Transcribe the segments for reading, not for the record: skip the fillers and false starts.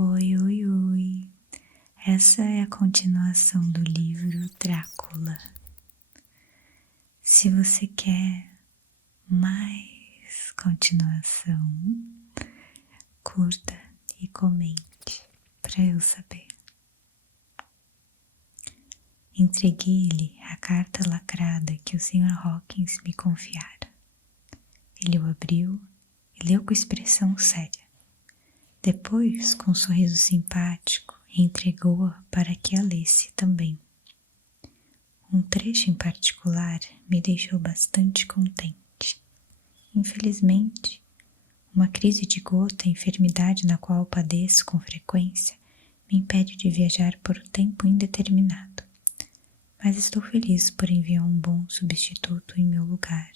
Oi, oi, oi. Essa é a continuação do livro Drácula. Se você quer mais continuação, curta e comente para eu saber. Entreguei-lhe a carta lacrada que o Sr. Hawkins me confiara. Ele o abriu e leu com expressão séria. Depois, com um sorriso simpático, entregou-a para que a lesse também. Um trecho em particular me deixou bastante contente. Infelizmente, uma crise de gota, enfermidade na qual padeço com frequência, me impede de viajar por tempo indeterminado. Mas estou feliz por enviar um bom substituto em meu lugar,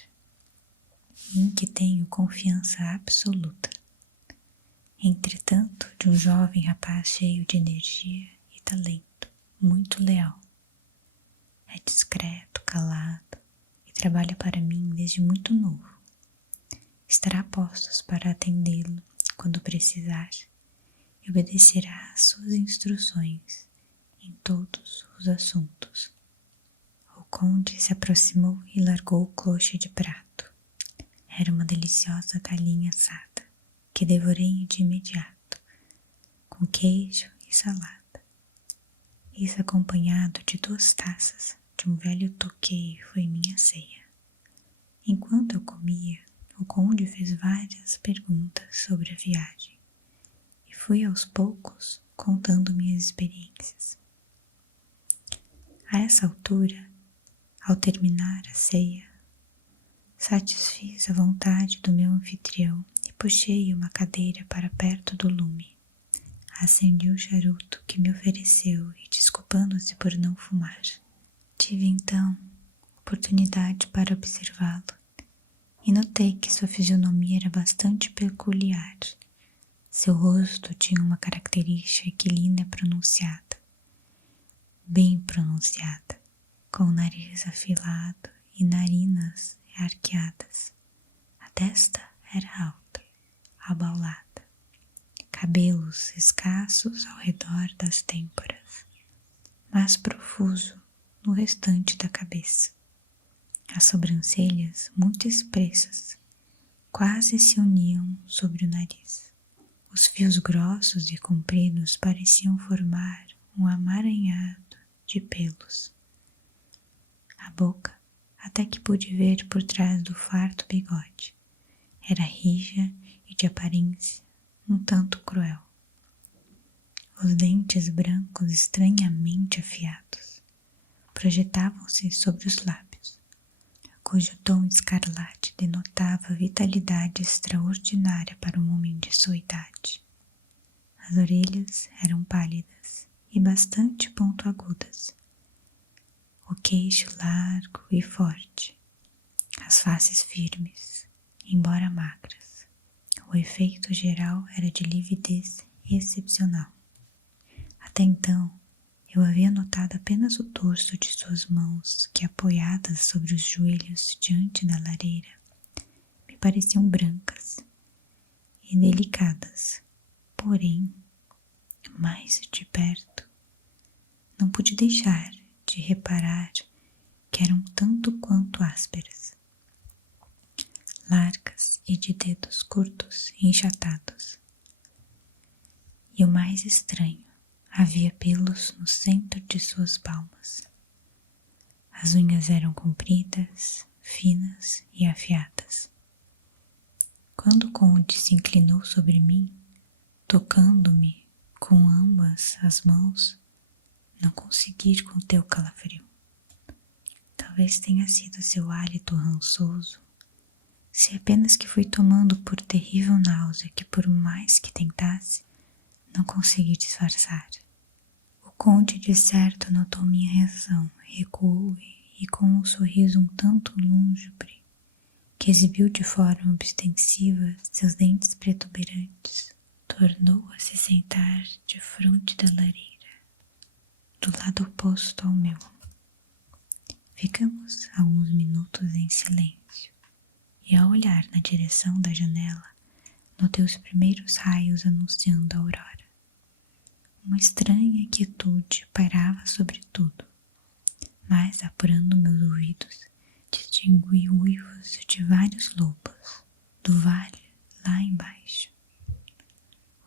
em que tenho confiança absoluta. Entretanto, de um jovem rapaz cheio de energia e talento, muito leal. É discreto, calado e trabalha para mim desde muito novo. Estará a postos para atendê-lo quando precisar e obedecerá às suas instruções em todos os assuntos. O conde se aproximou e largou o cloche de prato. Era uma deliciosa galinha assada, que devorei de imediato, com queijo e salada. Isso acompanhado de 2 taças de um velho toquei foi minha ceia. Enquanto eu comia, o conde fez várias perguntas sobre a viagem e fui aos poucos contando minhas experiências. A essa altura, ao terminar a ceia, satisfiz a vontade do meu anfitrião e puxei uma cadeira para perto do lume. Acendi o charuto que me ofereceu e, desculpando-se por não fumar, tive então oportunidade para observá-lo e notei que sua fisionomia era bastante peculiar. Seu rosto tinha uma característica equilínea pronunciada, bem pronunciada, com o nariz afilado e narinas arqueadas. A testa era alta, abaulada, cabelos escassos ao redor das têmporas, mas profuso no restante da cabeça. As sobrancelhas, muito espessas, quase se uniam sobre o nariz. Os fios grossos e compridos pareciam formar um amaranhado de pelos. A boca, até que pude ver por trás do farto bigode, era rija e de aparência um tanto cruel. Os dentes brancos estranhamente afiados projetavam-se sobre os lábios, cujo tom escarlate denotava vitalidade extraordinária para um homem de sua idade. As orelhas eram pálidas e bastante pontiagudas, o queixo largo e forte, as faces firmes, embora magras. O efeito geral era de lividez excepcional. Até então, eu havia notado apenas o dorso de suas mãos que, apoiadas sobre os joelhos diante da lareira, me pareciam brancas e delicadas. Porém, mais de perto, não pude deixar de reparar que eram tanto quanto ásperas, largas e de dedos curtos e enxatados. E o mais estranho, havia pelos no centro de suas palmas. As unhas eram compridas, finas e afiadas. Quando o conde se inclinou sobre mim, tocando-me com ambas as mãos, não consegui conter o calafrio. Talvez tenha sido seu hálito rançoso, se apenas que fui tomando por terrível náusea que, por mais que tentasse, não consegui disfarçar. O conde de certo notou minha reação, recuou e com um sorriso um tanto lúgubre, que exibiu de forma ostensiva seus dentes protuberantes, tornou a se sentar defronte da lareira, do lado oposto ao meu. Ficamos alguns minutos em silêncio, e ao olhar na direção da janela, notei os primeiros raios anunciando a aurora. Uma estranha quietude pairava sobre tudo, mas, apurando meus ouvidos, distingui uivos de vários lobos do vale lá embaixo.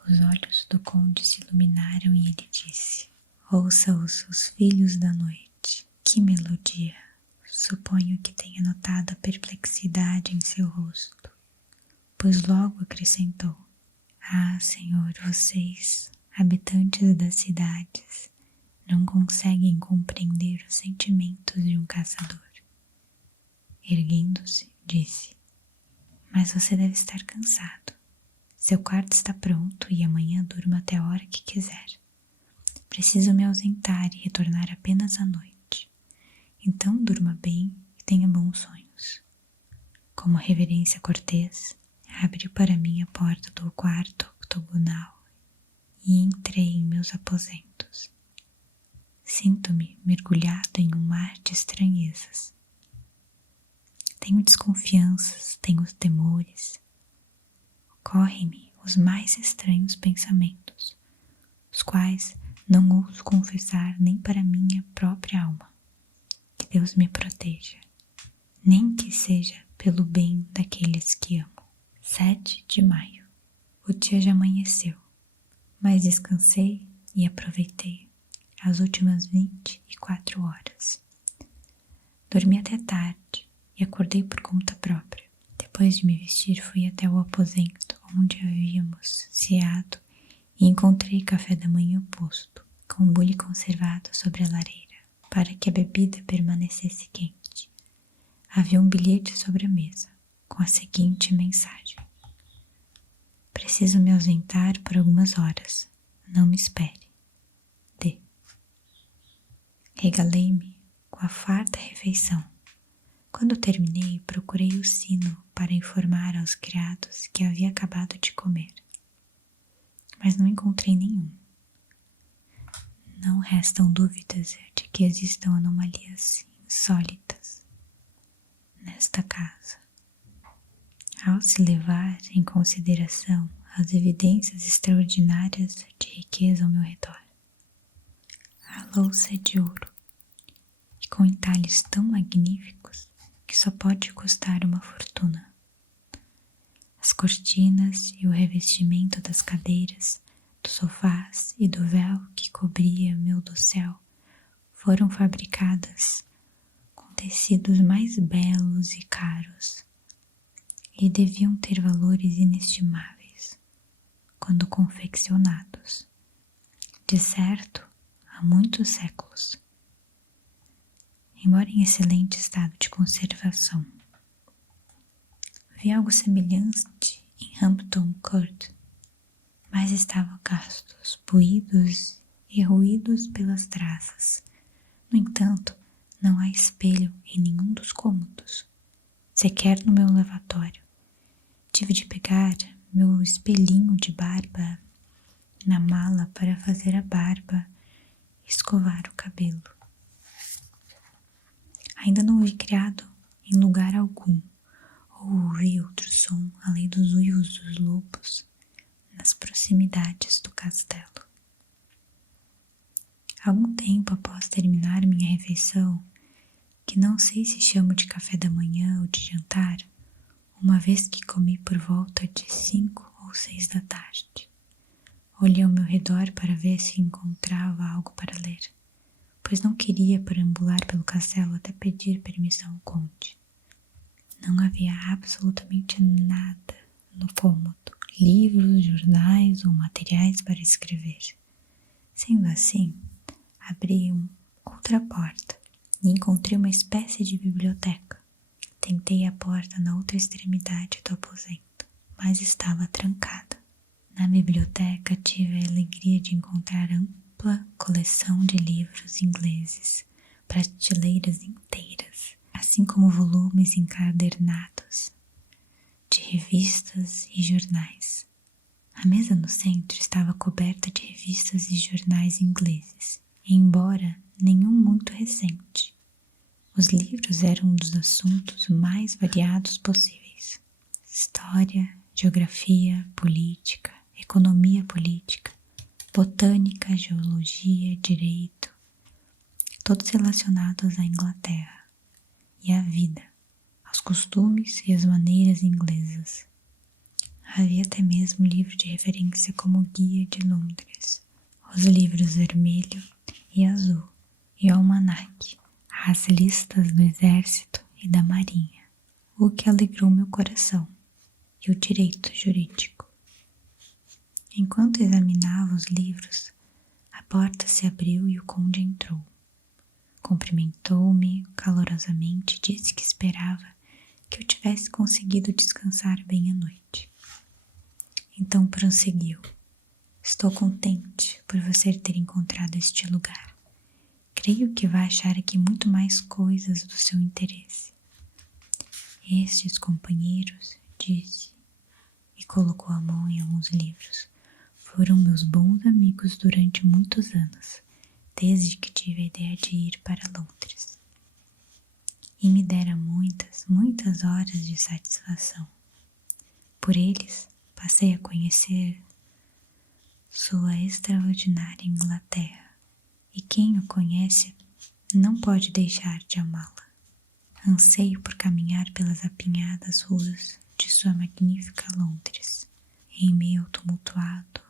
Os olhos do conde se iluminaram e ele disse: ouça os seus filhos da noite. Que melodia! Suponho que tenha notado a perplexidade em seu rosto, pois logo acrescentou: ah, Senhor, vocês, habitantes das cidades, não conseguem compreender os sentimentos de um caçador. Erguendo-se, disse: mas você deve estar cansado. Seu quarto está pronto e amanhã durma até a hora que quiser. Preciso me ausentar e retornar apenas à noite. Então durma bem e tenha bons sonhos. Com uma reverência cortês, abri para mim a porta do quarto octogonal e entrei em meus aposentos. Sinto-me mergulhado em um mar de estranhezas. Tenho desconfianças, tenho temores. Ocorrem-me os mais estranhos pensamentos, os quais não ouso confessar nem para minha própria alma. Que Deus me proteja, nem que seja pelo bem daqueles que amo. 7 de maio. O dia já amanheceu, mas descansei e aproveitei as últimas 24 horas. Dormi até tarde e acordei por conta própria. Depois de me vestir, fui até o aposento onde havíamos ceado e encontrei café da manhã posto, com um bule conservado sobre a lareira, para que a bebida permanecesse quente. Havia um bilhete sobre a mesa, com a seguinte mensagem: preciso me ausentar por algumas horas, não me espere. D. Regalei-me com a farta refeição. Quando terminei, procurei o sino para informar aos criados que havia acabado de comer, mas não encontrei nenhum. Não restam dúvidas de que existam anomalias insólitas nesta casa. Ao se levar em consideração as evidências extraordinárias de riqueza ao meu redor, a louça é de ouro e com entalhes tão magníficos que só pode custar uma fortuna. As cortinas e o revestimento das cadeiras, dos sofás e do véu que cobria meu dossel foram fabricadas com tecidos mais belos e caros e deviam ter valores inestimáveis quando confeccionados, de certo, há muitos séculos, embora em excelente estado de conservação. Vi algo semelhante em Hampton Court, mas estavam gastos, buídos e ruídos pelas traças. No entanto, não há espelho em nenhum dos cômodos, sequer no meu lavatório. Tive de pegar meu espelhinho de barba na mala para fazer a barba e escovar o cabelo. Ainda não ouvi criado em lugar algum, ou ouvi outro som além dos uivos dos lobos nas proximidades do castelo. Algum tempo após terminar minha refeição, que não sei se chamo de café da manhã ou de jantar, uma vez que comi por volta de 5 ou 6 da tarde, olhei ao meu redor para ver se encontrava algo para ler, pois não queria perambular pelo castelo até pedir permissão ao conde. Não havia absolutamente nada no cômodo, livros, jornais ou materiais para escrever. Sendo assim, abri outra porta e encontrei uma espécie de biblioteca. Tentei a porta na outra extremidade do aposento, mas estava trancada. Na biblioteca tive a alegria de encontrar ampla coleção de livros ingleses, prateleiras inteiras, assim como volumes encadernados de revistas e jornais. A mesa no centro estava coberta de revistas e jornais ingleses, embora nenhum muito recente. Os livros eram dos assuntos mais variados possíveis: história, geografia, política, economia política, botânica, geologia, direito, todos relacionados à Inglaterra e à vida, aos costumes e às maneiras inglesas. Havia até mesmo livro de referência como Guia de Londres, os livros vermelho e azul e o almanaque, as listas do exército e da marinha, o que alegrou meu coração, e o direito jurídico. Enquanto examinava os livros, a porta se abriu e o conde entrou. Cumprimentou-me calorosamente e disse que esperava que eu tivesse conseguido descansar bem à noite. Então prosseguiu: estou contente por você ter encontrado este lugar. Creio que vai achar aqui muito mais coisas do seu interesse. Estes companheiros, disse, e colocou a mão em alguns livros, foram meus bons amigos durante muitos anos, desde que tive a ideia de ir para Londres. E me dera muitas, muitas horas de satisfação. Por eles, passei a conhecer sua extraordinária Inglaterra, e quem o conhece não pode deixar de amá-la. Anseio por caminhar pelas apinhadas ruas de sua magnífica Londres, em meio ao tumultuado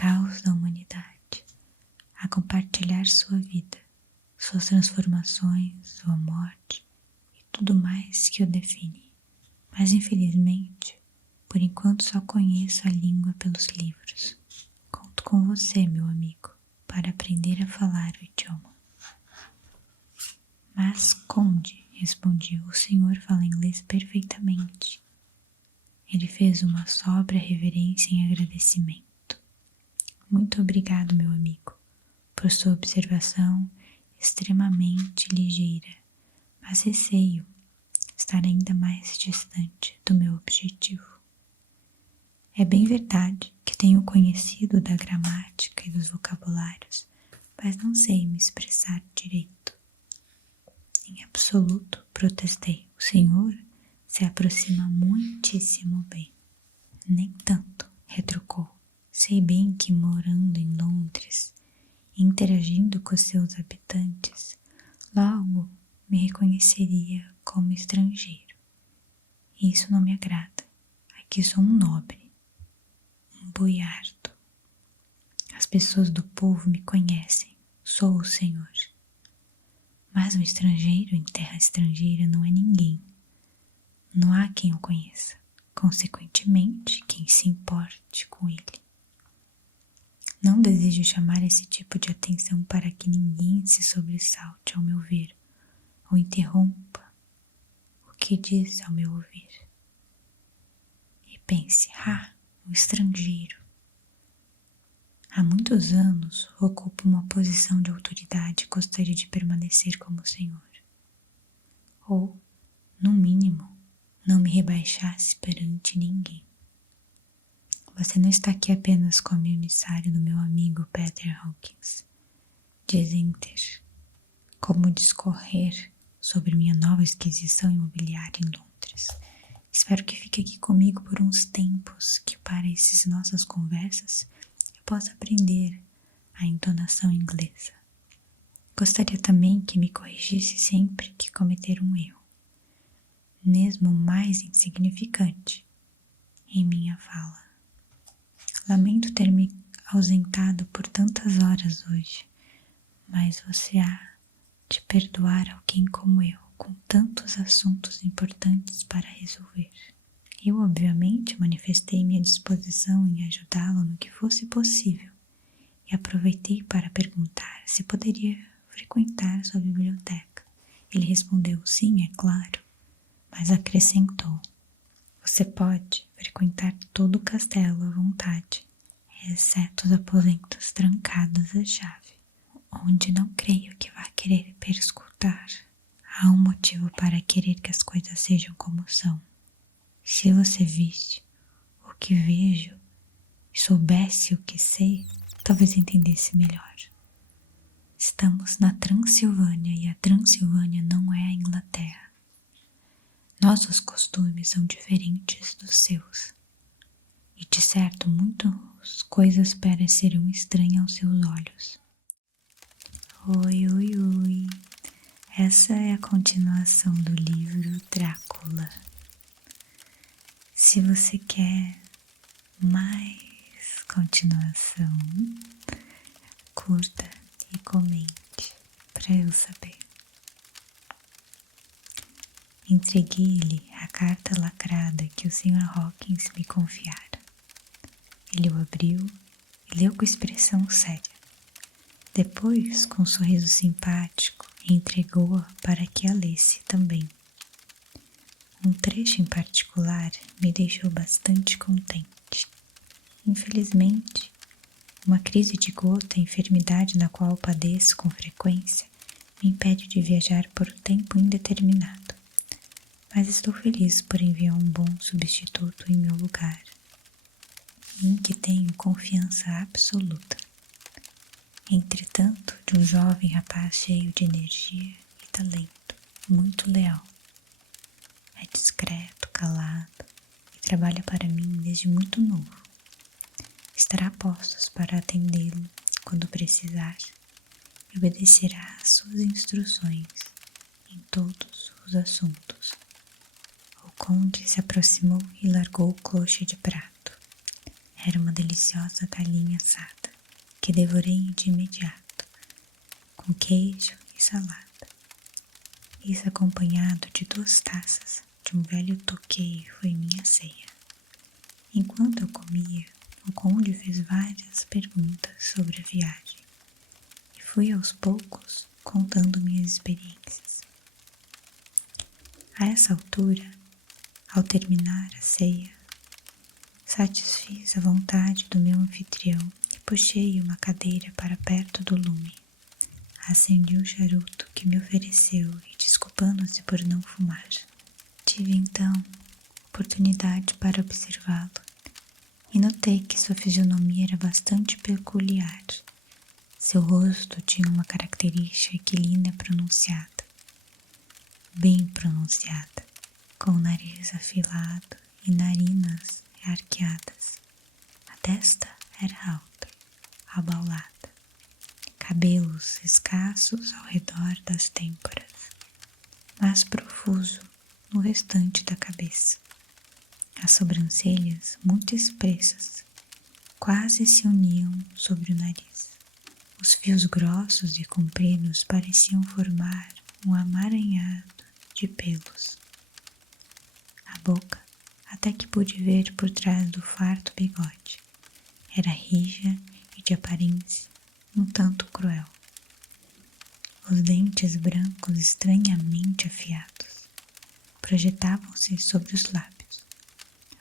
caos da humanidade, a compartilhar sua vida, suas transformações, sua morte e tudo mais que o define. Mas infelizmente, por enquanto só conheço a língua pelos livros. Conto com você, meu amigo, para aprender a falar o idioma. Mas, conde, respondi, o senhor fala inglês perfeitamente. Ele fez uma sóbria reverência em agradecimento. Muito obrigado, meu amigo, por sua observação extremamente ligeira, mas receio estar ainda mais distante do meu objetivo. É bem verdade que tenho conhecido da gramática e dos vocabulários, mas não sei me expressar direito. Em absoluto, protestei, o senhor se aproxima muitíssimo bem. Nem tanto, retrucou. Sei bem que morando em Londres, interagindo com seus habitantes, logo me reconheceria como estrangeiro. E isso não me agrada. Aqui sou um nobre, um boiardo. As pessoas do povo me conhecem, sou o senhor. Mas um estrangeiro em terra estrangeira não é ninguém. Não há quem o conheça, consequentemente, quem se importe com ele. Não desejo chamar esse tipo de atenção para que ninguém se sobressalte ao meu ver, ou interrompa o que diz ao meu ouvir. E pense, um estrangeiro. Há muitos anos ocupo uma posição de autoridade e gostaria de permanecer como senhor. Ou, no mínimo, não me rebaixasse perante ninguém. Você não está aqui apenas como emissário do meu amigo Peter Hawkins, diz Enter, como discorrer sobre minha nova aquisição imobiliária em Londres. Espero que fique aqui comigo por uns tempos, que para essas nossas conversas eu possa aprender a entonação inglesa. Gostaria também que me corrigisse sempre que cometer um erro, mesmo o mais insignificante, em minha fala. Lamento ter me ausentado por tantas horas hoje, mas você há de perdoar alguém como eu, com tantos assuntos importantes para resolver. Eu, obviamente, manifestei minha disposição em ajudá-lo no que fosse possível e aproveitei para perguntar se poderia frequentar sua biblioteca. Ele respondeu, sim, é claro, mas acrescentou, você pode frequentar todo o castelo à vontade, exceto os aposentos trancados à chave, onde não creio que vá querer perscrutar. Há um motivo para querer que as coisas sejam como são. Se você visse o que vejo e soubesse o que sei, talvez entendesse melhor. Estamos na Transilvânia e a Transilvânia não é a Inglaterra. Nossos costumes são diferentes dos seus. e de certo muitas coisas parecerão estranhas aos seus olhos. Oi, oi, oi. Essa é a continuação do livro Drácula. Se você quer mais continuação, curta e comente para eu saber. Entreguei-lhe a carta lacrada que o Sr. Hawkins me confiara. Ele o abriu e leu com expressão séria. Depois, com um sorriso simpático, entregou-a para que a lesse também. Um trecho em particular me deixou bastante contente. Infelizmente, uma crise de gota, enfermidade na qual padeço com frequência, me impede de viajar por tempo indeterminado. Mas estou feliz por enviar um bom substituto em meu lugar, em que tenho confiança absoluta. Entretanto, de um jovem rapaz cheio de energia e talento, muito leal. É discreto, calado e trabalha para mim desde muito novo. Estará a postos para atendê-lo quando precisar e obedecerá às suas instruções em todos os assuntos. O conde se aproximou e largou o cloche de prato. Era uma deliciosa galinha assada, que devorei de imediato, com queijo e salada. Isso acompanhado de 2 taças de um velho toqueiro foi minha ceia. Enquanto eu comia, o conde fez várias perguntas sobre a viagem e fui aos poucos contando minhas experiências. A essa altura, ao terminar a ceia, satisfiz a vontade do meu anfitrião e puxei uma cadeira para perto do lume. Acendi o charuto que me ofereceu e, desculpando-se por não fumar, tive então oportunidade para observá-lo e notei que sua fisionomia era bastante peculiar. Seu rosto tinha uma característica equilínea pronunciada, bem pronunciada, com o nariz afilado e narinas arqueadas. A testa era alta, abaulada, cabelos escassos ao redor das têmporas, mas profuso no restante da cabeça. As sobrancelhas, muito espessas, quase se uniam sobre o nariz. Os fios grossos e compridos pareciam formar um amaranhado de pelos. A boca, até que pude ver por trás do farto bigode, era rija e de aparência um tanto cruel. Os dentes brancos estranhamente afiados projetavam-se sobre os lábios,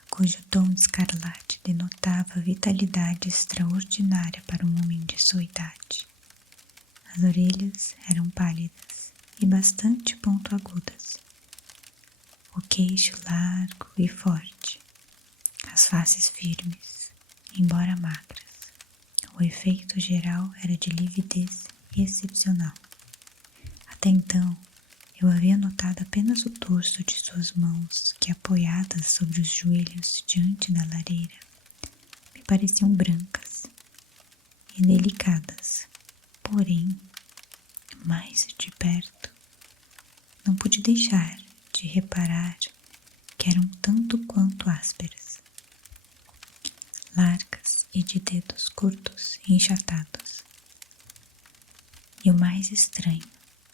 cujo tom escarlate denotava vitalidade extraordinária para um homem de sua idade. As orelhas eram pálidas e bastante pontiagudas, o queixo largo e forte, as faces firmes, embora magras. O efeito geral era de lividez excepcional. Até então, eu havia notado apenas o dorso de suas mãos que, apoiadas sobre os joelhos diante da lareira, me pareciam brancas e delicadas. Porém, mais de perto, não pude deixar de reparar que eram tanto quanto ásperas, largas e de dedos curtos e enxatados. E o mais estranho,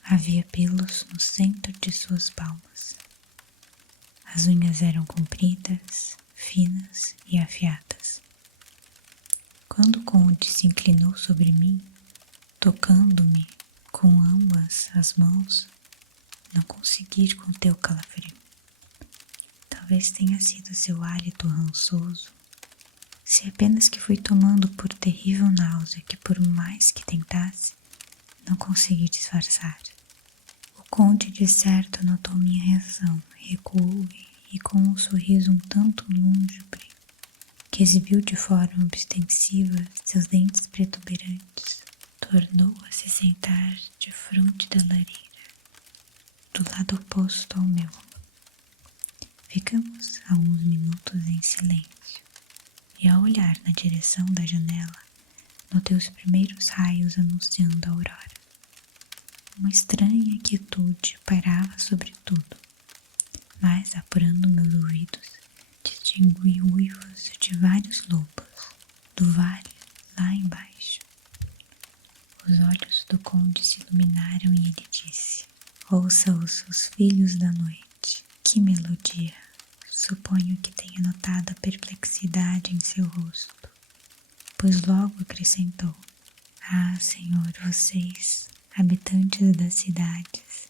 havia pelos no centro de suas palmas. As unhas eram compridas, finas e afiadas. Quando o conde se inclinou sobre mim, tocando-me com ambas as mãos, não consegui conter o calafrio. Talvez tenha sido seu hálito rançoso, se apenas que fui tomando por terrível náusea que, por mais que tentasse, não consegui disfarçar. O conde de certo notou minha reação, recuou e com um sorriso um tanto lúgubre, que exibiu de forma ostensiva seus dentes protuberantes, tornou a se sentar defronte da lareira, do lado oposto ao meu. Ficamos há uns minutos em silêncio. e ao olhar na direção da janela, notei os primeiros raios anunciando a aurora. Uma estranha quietude pairava sobre tudo, mas, apurando meus ouvidos, distingui uivos de vários lobos do vale lá embaixo. Os olhos do conde se iluminaram e ele disse: ouça os seus filhos da noite. Que melodia! Suponho que tenha notado a perplexidade em seu rosto, pois logo acrescentou: ah, Senhor, vocês, habitantes das cidades,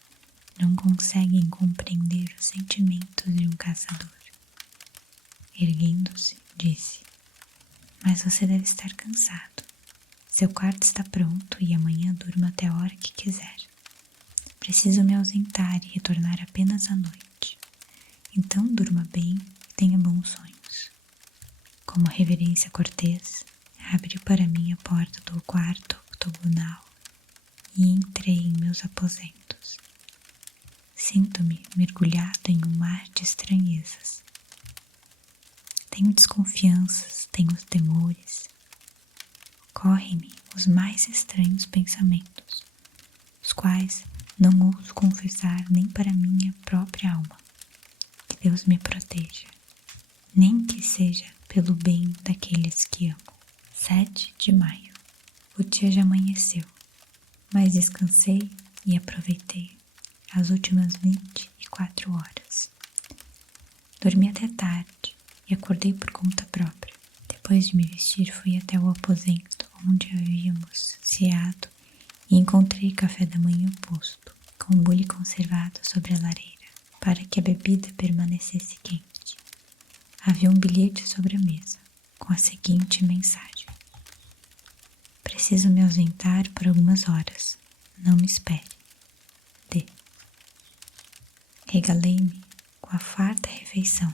não conseguem compreender os sentimentos de um caçador. Erguendo-se, disse: mas você deve estar cansado. Seu quarto está pronto e amanhã durma até a hora que quiser. Preciso me ausentar e retornar apenas à noite. Então durma bem e tenha bons sonhos. Com uma reverência cortês, abriu para mim a porta do quarto octogonal e entrei em meus aposentos. Sinto-me mergulhado em um mar de estranhezas. Tenho desconfianças, tenho temores. Ocorrem-me os mais estranhos pensamentos, os quais não ouso confessar nem para minha própria alma. Que Deus me proteja, nem que seja pelo bem daqueles que amo. 7 de maio. O dia já amanheceu, mas descansei e aproveitei as últimas 24 horas. Dormi até tarde e acordei por conta própria. Depois de me vestir, fui até o aposento onde havíamos ceado e encontrei café da manhã posto, com um bule conservado sobre a lareira, para que a bebida permanecesse quente. Havia um bilhete sobre a mesa, com a seguinte mensagem: preciso me ausentar por algumas horas, não me espere. D. Regalei-me com a farta refeição.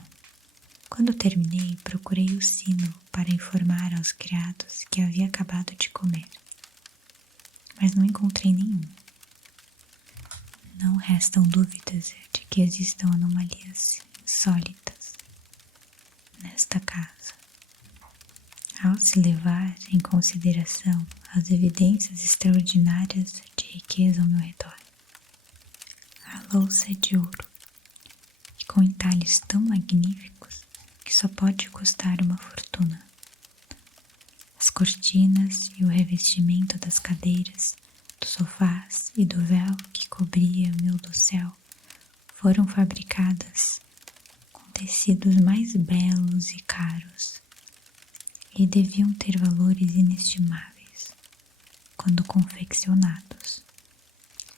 Quando terminei, procurei o sino para informar aos criados que havia acabado de comer, mas não encontrei nenhum. Não restam dúvidas de que existam anomalias insólitas nesta casa. Ao se levar em consideração as evidências extraordinárias de riqueza ao meu redor, a louça é de ouro e com entalhes tão magníficos que só pode custar uma fortuna. As cortinas e o revestimento das cadeiras, dos sofás e do véu que cobria meu dossel foram fabricadas com tecidos mais belos e caros e deviam ter valores inestimáveis quando confeccionados,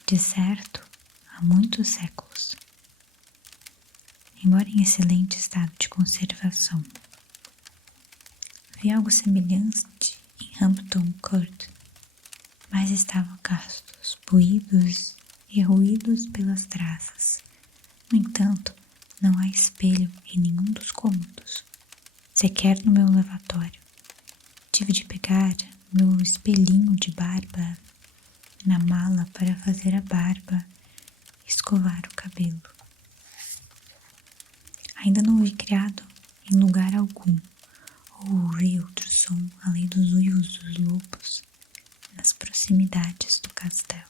de certo, há muitos séculos. Embora em excelente estado de conservação. Vi algo semelhante em Hampton Court, mas estavam gastos, buídos e ruídos pelas traças. No entanto, não há espelho em nenhum dos cômodos, sequer no meu lavatório. Tive de pegar meu espelhinho de barba na mala para fazer a barba e escovar o cabelo. Ainda não ouvi criado em lugar algum, ou ouvi outro som além dos uivos dos lobos nas proximidades do castelo.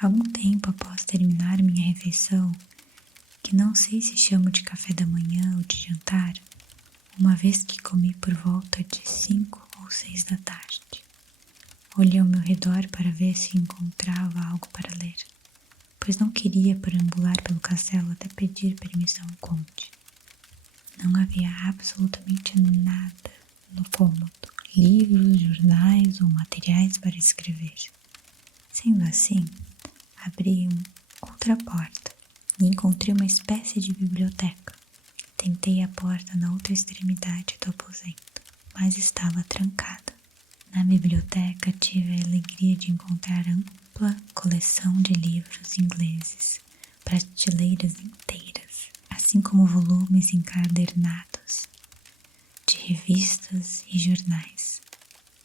Algum tempo após terminar minha refeição, que não sei se chamo de café da manhã ou de jantar, uma vez que comi por volta de 5 ou 6 da tarde, olhei ao meu redor para ver se encontrava algo para ler, pois não queria perambular pelo castelo até pedir permissão ao conde. Não havia absolutamente nada no cômodo, livros, jornais ou materiais para escrever. Sendo assim, abri outra porta e encontrei uma espécie de biblioteca. Tentei a porta na outra extremidade do aposento, mas estava trancada. Na biblioteca tive a alegria de encontrar ampla coleção de livros ingleses, prateleiras inteiras, assim como volumes encadernados de revistas e jornais.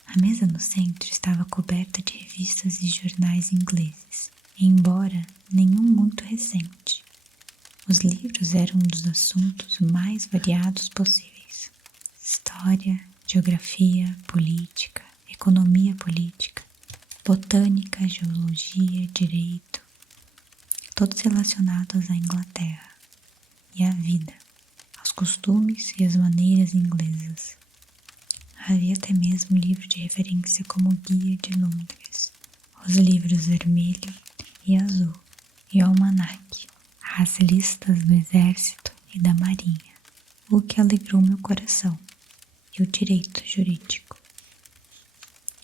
A mesa no centro estava coberta de revistas e jornais ingleses, embora nenhum muito recente. Os livros eram dos assuntos mais variados possíveis. história, geografia, política, economia política, botânica, geologia, direito, todos relacionados à Inglaterra e à vida, aos costumes e às maneiras inglesas. Havia até mesmo livro de referência como Guia de Londres, os livros vermelho e azul e o almanaque, as listas do exército e da marinha, o que alegrou meu coração, e o direito jurídico.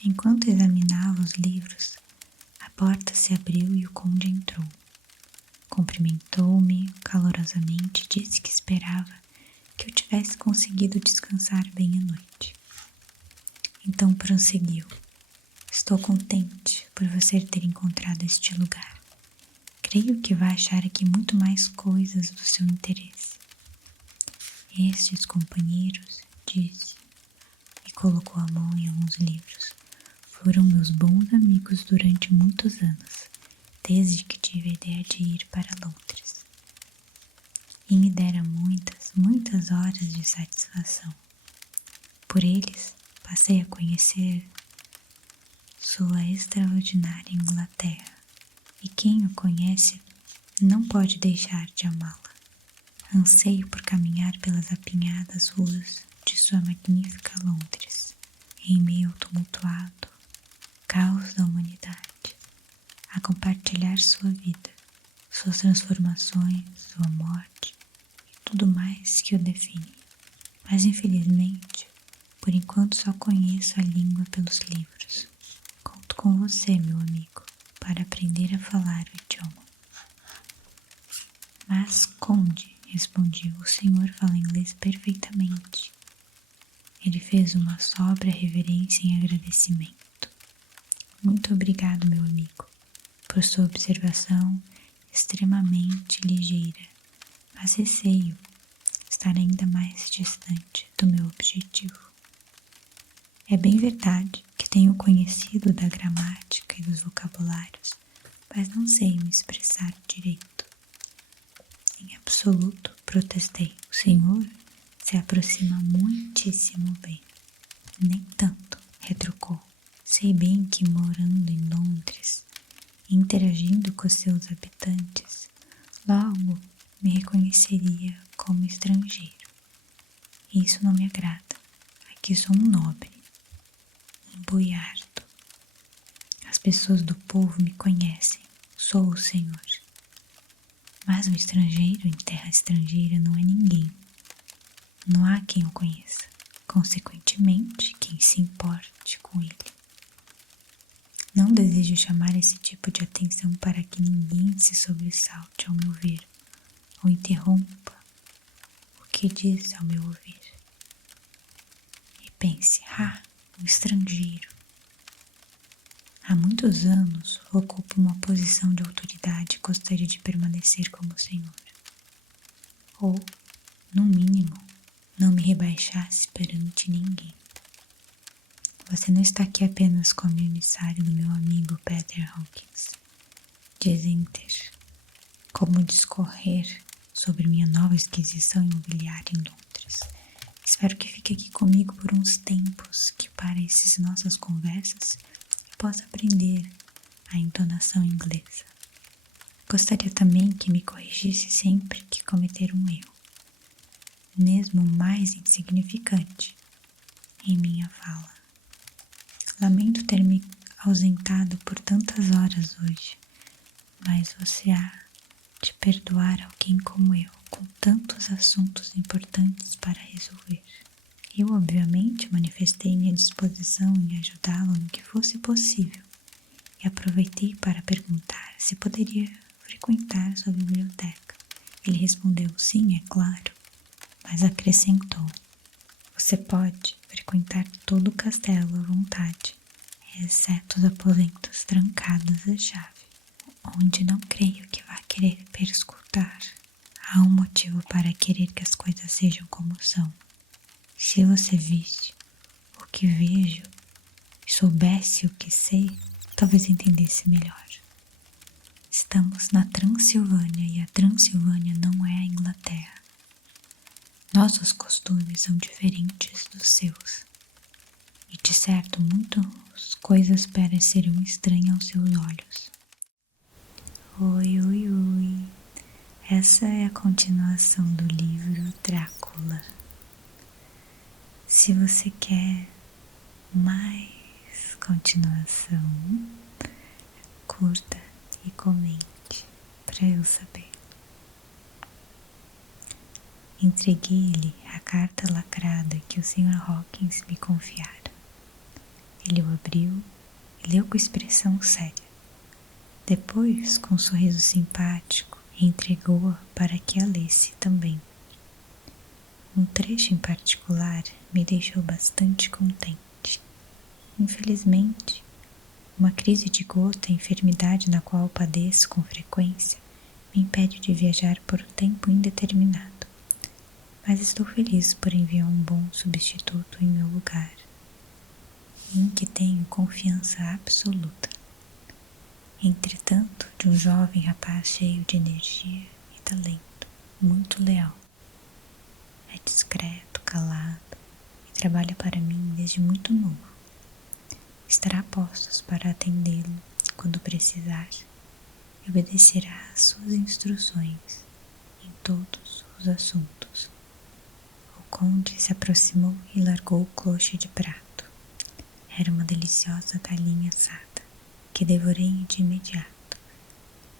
Enquanto examinava os livros, a porta se abriu e o conde entrou. Cumprimentou-me calorosamente e disse que esperava que eu tivesse conseguido descansar bem à noite. Então prosseguiu: estou contente por você ter encontrado este lugar. Creio que vai achar aqui muito mais coisas do seu interesse. Estes companheiros, disse, e colocou a mão em alguns livros, foram meus bons amigos durante muitos anos, desde que tive a ideia de ir para Londres. E me deram muitas horas de satisfação. Por eles, passei a conhecer sua extraordinária Inglaterra, e quem o conhece não pode deixar de amá-la. Anseio por caminhar pelas apinhadas ruas de sua magnífica Londres, em meio ao tumultuado caos da humanidade, a compartilhar sua vida, suas transformações, sua morte e tudo mais que o define. Mas infelizmente, por enquanto só conheço a língua pelos livros. Conto com você, meu amigo, para aprender a falar o idioma. Mas, conde, respondi, o senhor fala inglês perfeitamente. Ele fez uma sóbria reverência em agradecimento. Muito obrigado, meu amigo, por sua observação extremamente ligeira, mas receio estar ainda mais distante do meu objetivo. É bem verdade que tenho conhecido da gramática e dos vocabulários, mas não sei me expressar direito. Em absoluto, protestei, o senhor se aproxima muitíssimo bem. Nem tanto, retrucou. Sei bem que morando em Londres, interagindo com seus habitantes, logo me reconheceria como estrangeiro. Isso não me agrada. Aqui sou um nobre, um boiardo. As pessoas do povo me conhecem, sou o senhor. Mas o estrangeiro em terra estrangeira não é ninguém. Não há quem o conheça. Consequentemente, quem se importe com ele. Não desejo chamar esse tipo de atenção para que ninguém se sobressalte ao meu ver, ou interrompa o que diz ao meu ouvir. E pense, um estrangeiro. Há muitos anos ocupo uma posição de autoridade e gostaria de permanecer como senhor. Ou, no mínimo, não me rebaixasse perante ninguém. Você não está aqui apenas como emissário do meu amigo Peter Hawkins, diz Enter, como discorrer sobre minha nova esquisição imobiliária em Londres. Espero que fique aqui comigo por uns tempos, que para essas nossas conversas eu possa aprender a entonação inglesa. Gostaria também que me corrigisse sempre que cometer um erro, mesmo o mais insignificante, em minha fala. Lamento ter me ausentado por tantas horas hoje, mas você há de perdoar alguém como eu, com tantos assuntos importantes para resolver. Eu, obviamente, manifestei minha disposição em ajudá-lo no que fosse possível e aproveitei para perguntar se poderia frequentar sua biblioteca. Ele respondeu sim, é claro, mas acrescentou: você pode frequentar todo o castelo à vontade, exceto os aposentos trancados à chave, onde não creio que vá querer perscrutar. Há um motivo para querer que as coisas sejam como são. Se você visse o que vejo e soubesse o que sei, talvez entendesse melhor. Estamos na Transilvânia e a Transilvânia não é a Inglaterra. Nossos costumes são diferentes dos seus, e de certo muitas coisas parecerão estranhas aos seus olhos. Oi, oi, oi. Essa é a continuação do livro Drácula. Se você quer mais continuação, curta e comente para eu saber. Entreguei-lhe a carta lacrada que o Sr. Hawkins me confiara. Ele o abriu e leu com expressão séria. Depois, com um sorriso simpático, entregou-a para que a lesse também. Um trecho em particular me deixou bastante contente. Infelizmente, uma crise de gota, enfermidade na qual padeço com frequência, me impede de viajar por um tempo indeterminado. Mas estou feliz por enviar um bom substituto em meu lugar, em que tenho confiança absoluta. Entretanto, de um jovem rapaz cheio de energia e talento, muito leal. É discreto, calado e trabalha para mim desde muito novo. Estará a postos para atendê-lo quando precisar e obedecerá às suas instruções em todos os assuntos. O conde se aproximou e largou o cloche de prato. Era uma deliciosa galinha assada, que devorei de imediato,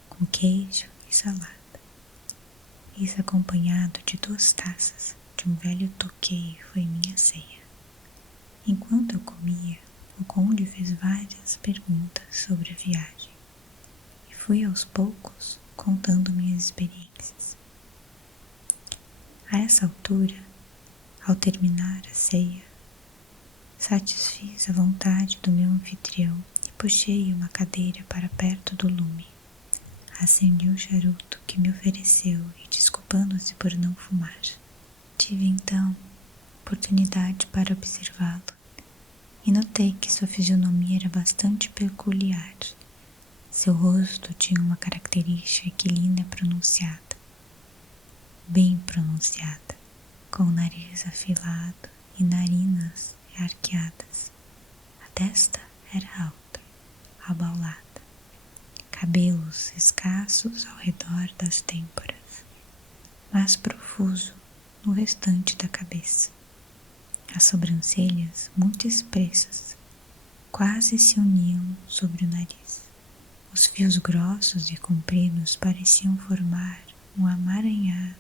com queijo e salada. Isso acompanhado de 2 taças de um velho toqueio foi minha ceia. Enquanto eu comia, o conde fez várias perguntas sobre a viagem e fui aos poucos contando minhas experiências. A essa altura, ao terminar a ceia, satisfiz a vontade do meu anfitrião e puxei uma cadeira para perto do lume. Acendi o charuto que me ofereceu e, desculpando-se por não fumar, tive então oportunidade para observá-lo e notei que sua fisionomia era bastante peculiar. Seu rosto tinha uma característica aquilina pronunciada, bem pronunciada, com o nariz afilado e narinas arqueadas. A testa era alta, abaulada, cabelos escassos ao redor das têmporas, mas profuso no restante da cabeça. As sobrancelhas, muito espessas, quase se uniam sobre o nariz. Os fios grossos e compridos pareciam formar um amaranhado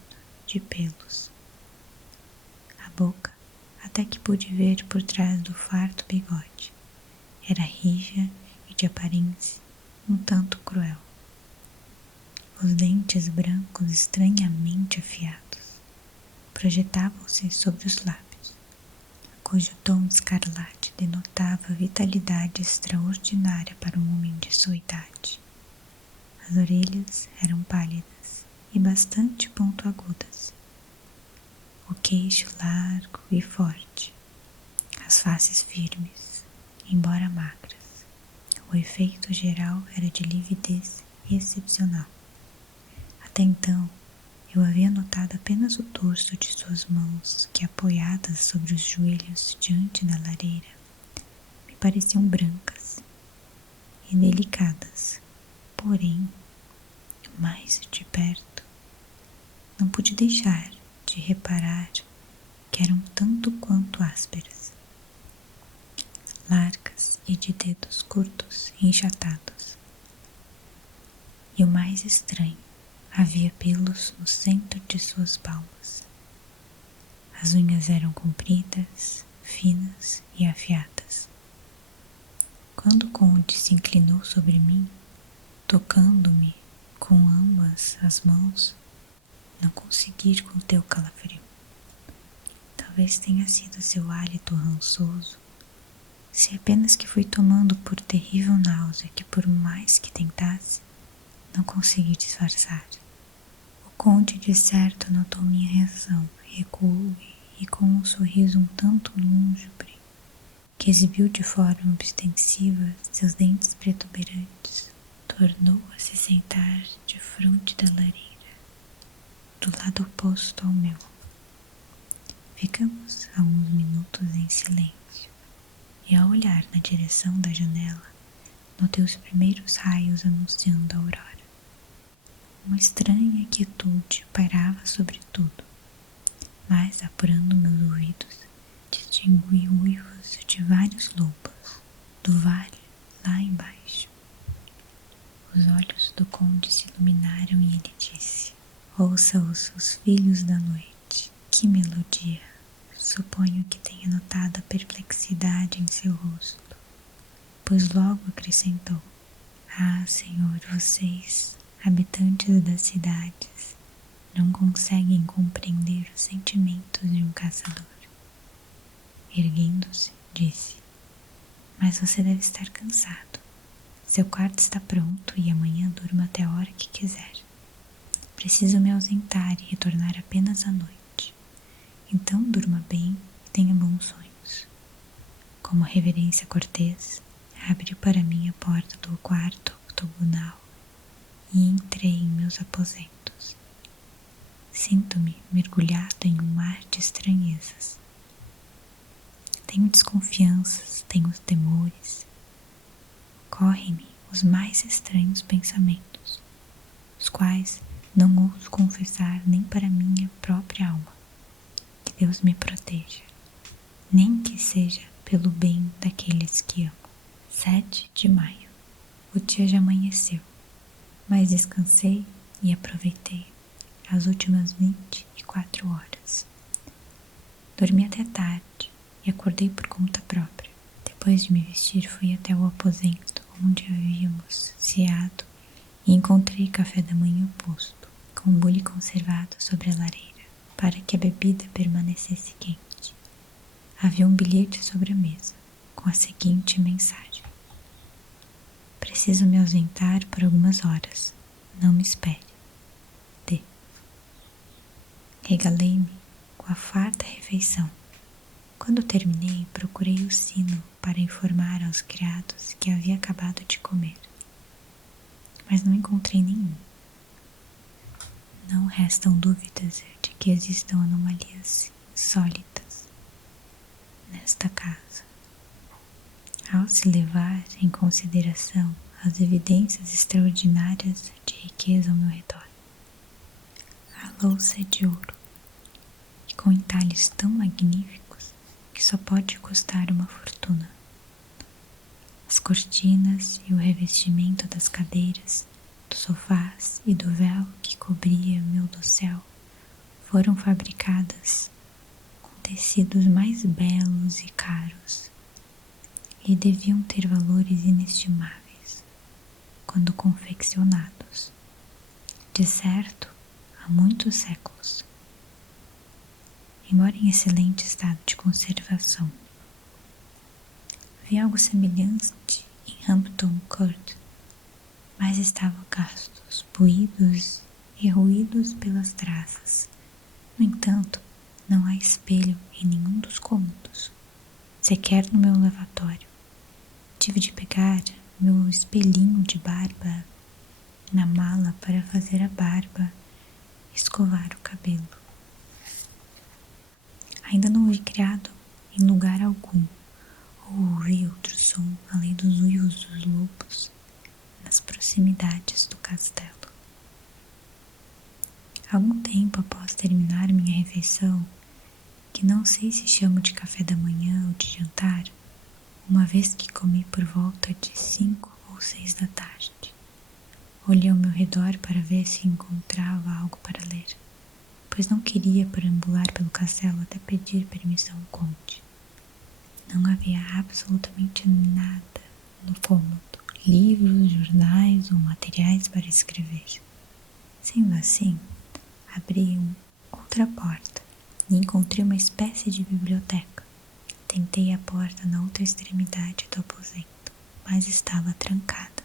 de pelos. A boca, até que pude ver por trás do farto bigode, era rija e de aparência um tanto cruel. Os dentes brancos estranhamente afiados projetavam-se sobre os lábios, cujo tom escarlate denotava vitalidade extraordinária para um homem de sua idade. As orelhas eram pálidas e bastante pontiagudas, o queixo largo e forte, as faces firmes, embora magras. O efeito geral era de lividez excepcional. Até então, eu havia notado apenas o dorso de suas mãos que, apoiadas sobre os joelhos diante da lareira, me pareciam brancas e delicadas. Porém, mais de perto, não pude deixar de reparar que eram tanto quanto ásperas, largas e de dedos curtos e enxatados. E o mais estranho, havia pelos no centro de suas palmas. As unhas eram compridas, finas e afiadas. Quando o conde se inclinou sobre mim, tocando-me com ambas as mãos, não consegui conter o calafrio. Talvez tenha sido seu hálito rançoso, se apenas que fui tomando por terrível náusea que, por mais que tentasse, não consegui disfarçar. O conde de certo notou minha reação, recuou e com um sorriso um tanto lúgubre, que exibiu de forma ostensiva seus dentes protuberantes, tornou a se sentar de frente da lareira, do lado oposto ao meu. Ficamos alguns minutos em silêncio e, ao olhar na direção da janela, notei os primeiros raios anunciando a aurora. Uma estranha quietude pairava sobre tudo, mas, apurando meus ouvidos, distingui uivos de vários lobos do vale lá embaixo. Os olhos do conde se iluminaram e ele disse: ouça-os, os filhos da noite. Que melodia! Suponho que tenha notado a perplexidade em seu rosto, pois logo acrescentou: ah, Senhor, vocês, habitantes das cidades, não conseguem compreender os sentimentos de um caçador. Erguendo-se, disse: mas você deve estar cansado. Seu quarto está pronto e amanhã durma até a hora que quiser. Preciso me ausentar e retornar apenas à noite. Então durma bem e tenha bons sonhos. Como reverência cortês, abriu para mim a porta do quarto octogonal e entrei em meus aposentos. Sinto-me mergulhado em um mar de estranhezas. Tenho desconfianças, tenho temores. Ocorrem-me os mais estranhos pensamentos, os quais não ouso confessar nem para minha própria alma. Que Deus me proteja, nem que seja pelo bem daqueles que amo. 7 de maio. O dia já amanheceu, mas descansei e aproveitei as últimas 24 horas. Dormi até tarde e acordei por conta própria. Depois de me vestir, fui até o aposento onde havíamos ceado e encontrei café da manhã posto, com um bule conservado sobre a lareira, para que a bebida permanecesse quente. Havia um bilhete sobre a mesa, com a seguinte mensagem: preciso me ausentar por algumas horas. Não me espere. D. Regalei-me com a farta refeição. Quando terminei, procurei o sino para informar aos criados que havia acabado de comer, mas não encontrei nenhum. Não restam dúvidas de que existam anomalias insólitas nesta casa. Ao se levar em consideração as evidências extraordinárias de riqueza ao meu redor, a louça é de ouro e com entalhes tão magníficos que só pode custar uma fortuna. As cortinas e o revestimento das cadeiras, dos sofás e do véu que cobria meu dossel foram fabricadas com tecidos mais belos e caros e deviam ter valores inestimáveis quando confeccionados, de certo, há muitos séculos. Embora em excelente estado de conservação. Vi algo semelhante em Hampton Court, mas estavam gastos, buídos e ruídos pelas traças. No entanto, não há espelho em nenhum dos cômodos, sequer no meu lavatório. Tive de pegar meu espelhinho de barba na mala para fazer a barba e escovar o cabelo. Ainda não ouvi criado em lugar algum, ou ouvi outro som além dos uivos dos lobos nas proximidades do castelo. Algum tempo após terminar minha refeição, que não sei se chamo de café da manhã ou de jantar, uma vez que comi por volta de 5 ou 6 da tarde, olhei ao meu redor para ver se encontrava algo para ler, pois não queria perambular pelo castelo até pedir permissão ao conde. Não havia absolutamente nada no cômodo, livros, jornais ou materiais para escrever. Sendo assim, abri outra porta e encontrei uma espécie de biblioteca. Tentei a porta na outra extremidade do aposento, mas estava trancada.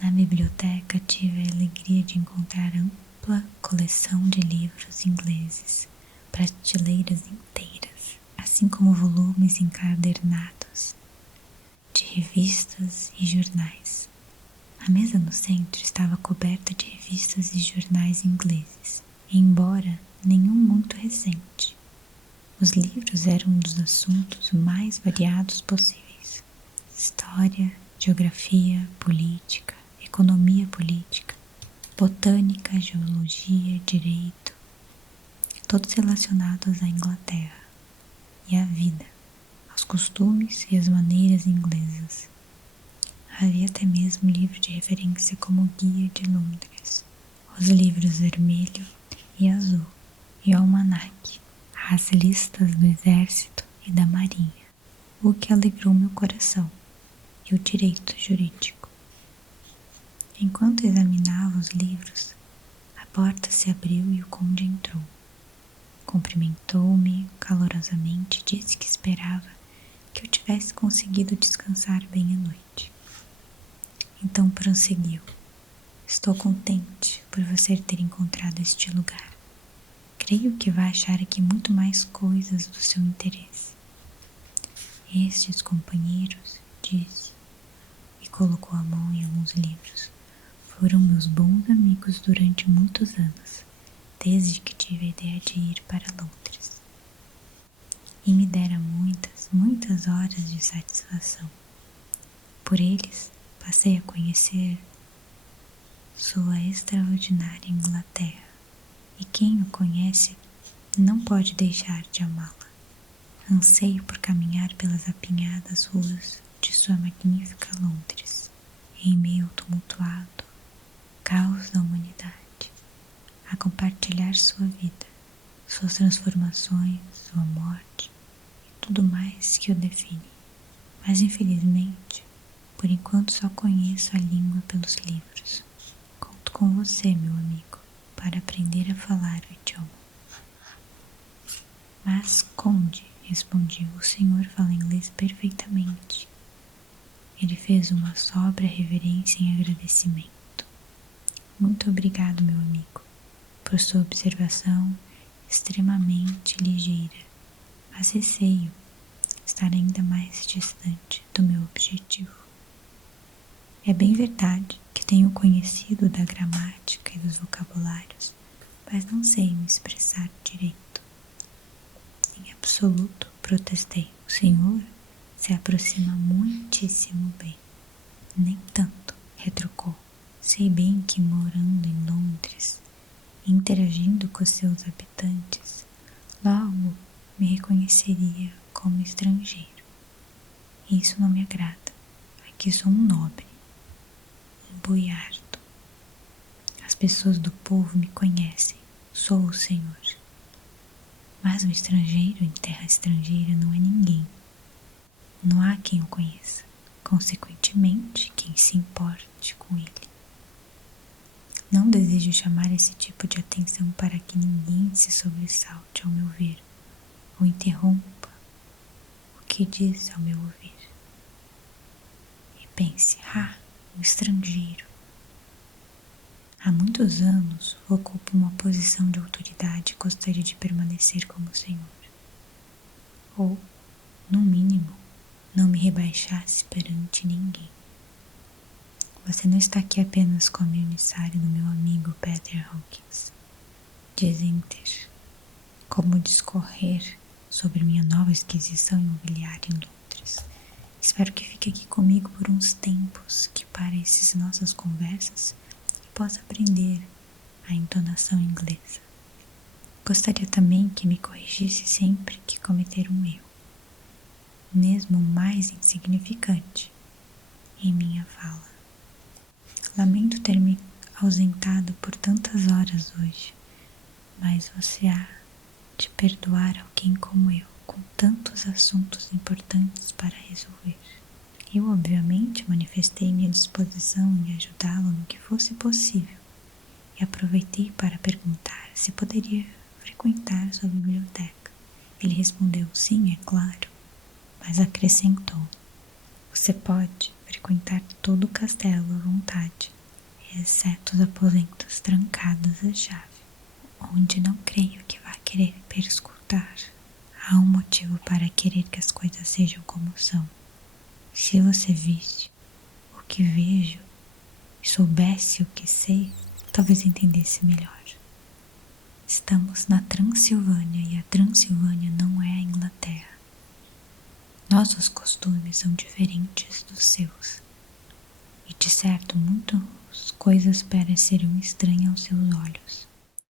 Na biblioteca tive a alegria de encontrar ampla coleção de livros ingleses, prateleiras inteiras, assim como volumes encadernados de revistas e jornais. A mesa no centro estava coberta de revistas e jornais ingleses, embora nenhum muito recente. Os livros eram um dos assuntos mais variados possíveis: história, geografia, política, economia política, botânica, geologia, direito, todos relacionados à Inglaterra e à vida, aos costumes e às maneiras inglesas. Havia até mesmo livro de referência como Guia de Londres, os livros vermelho e azul e o almanaque, as listas do exército e da marinha, o que alegrou meu coração, e o direito jurídico. Enquanto examinava os livros, a porta se abriu e o conde entrou. Cumprimentou-me calorosamente e disse que esperava que eu tivesse conseguido descansar bem à noite. Então prosseguiu: estou contente por você ter encontrado este lugar. Creio que vai achar aqui muito mais coisas do seu interesse. Estes companheiros, disse, e colocou a mão em alguns livros, foram meus bons amigos durante muitos anos, desde que tive a ideia de ir para Londres. E me dera muitas horas de satisfação. Por eles, passei a conhecer sua extraordinária Inglaterra, e quem o conhece não pode deixar de amá-la. Anseio por caminhar pelas apinhadas ruas de sua magnífica Londres, em meio ao tumultuado caos da humanidade, a compartilhar sua vida, suas transformações, sua morte e tudo mais que o define. Mas infelizmente, por enquanto só conheço a língua pelos livros. Conto com você, meu amigo, para aprender a falar o idioma. Mas, conde, respondi, o senhor fala inglês perfeitamente. Ele fez uma sóbria reverência em agradecimento. Muito obrigado, meu amigo, por sua observação extremamente ligeira, mas receio estar ainda mais distante do meu objetivo. É bem verdade que tenho conhecido da gramática e dos vocabulários, mas não sei me expressar direito. Em absoluto, protestei, o senhor se aproxima muitíssimo bem. Nem tanto, retrucou. Sei bem que morando em Londres, interagindo com seus habitantes, logo me reconheceria como estrangeiro. Isso não me agrada. Aqui sou um nobre, um boiardo. As pessoas do povo me conhecem, sou o senhor. Mas um estrangeiro em terra estrangeira não é ninguém. Não há quem o conheça, consequentemente, quem se importe com ele. Não desejo chamar esse tipo de atenção para que ninguém se sobressalte ao meu ver, ou interrompa o que diz ao meu ouvir. E pense, um estrangeiro. Há muitos anos ocupo uma posição de autoridade e gostaria de permanecer como senhor. Ou, no mínimo, não me rebaixasse perante ninguém. Você não está aqui apenas como emissário do meu amigo Peter Hawkins, diz Enter, como discorrer sobre minha nova aquisição imobiliária em Londres. Espero que fique aqui comigo por uns tempos, que para essas nossas conversas eu possa aprender a entonação inglesa. Gostaria também que me corrigisse sempre que cometer um erro, mesmo o mais insignificante, em minha fala. Lamento ter me ausentado por tantas horas hoje, mas você há de perdoar alguém como eu, com tantos assuntos importantes para resolver. Eu, obviamente, manifestei minha disposição em ajudá-lo no que fosse possível e aproveitei para perguntar se poderia frequentar sua biblioteca. Ele respondeu sim, é claro, mas acrescentou: você pode frequentar todo o castelo à vontade, exceto os aposentos trancados à chave, onde não creio que vá querer perscrutar. Há um motivo para querer que as coisas sejam como são. Se você visse o que vejo e soubesse o que sei, talvez entendesse melhor. Estamos na Transilvânia e a Transilvânia não é a Inglaterra. Nossos costumes são diferentes dos seus. E de certo muitas coisas parecerão estranhas aos seus olhos.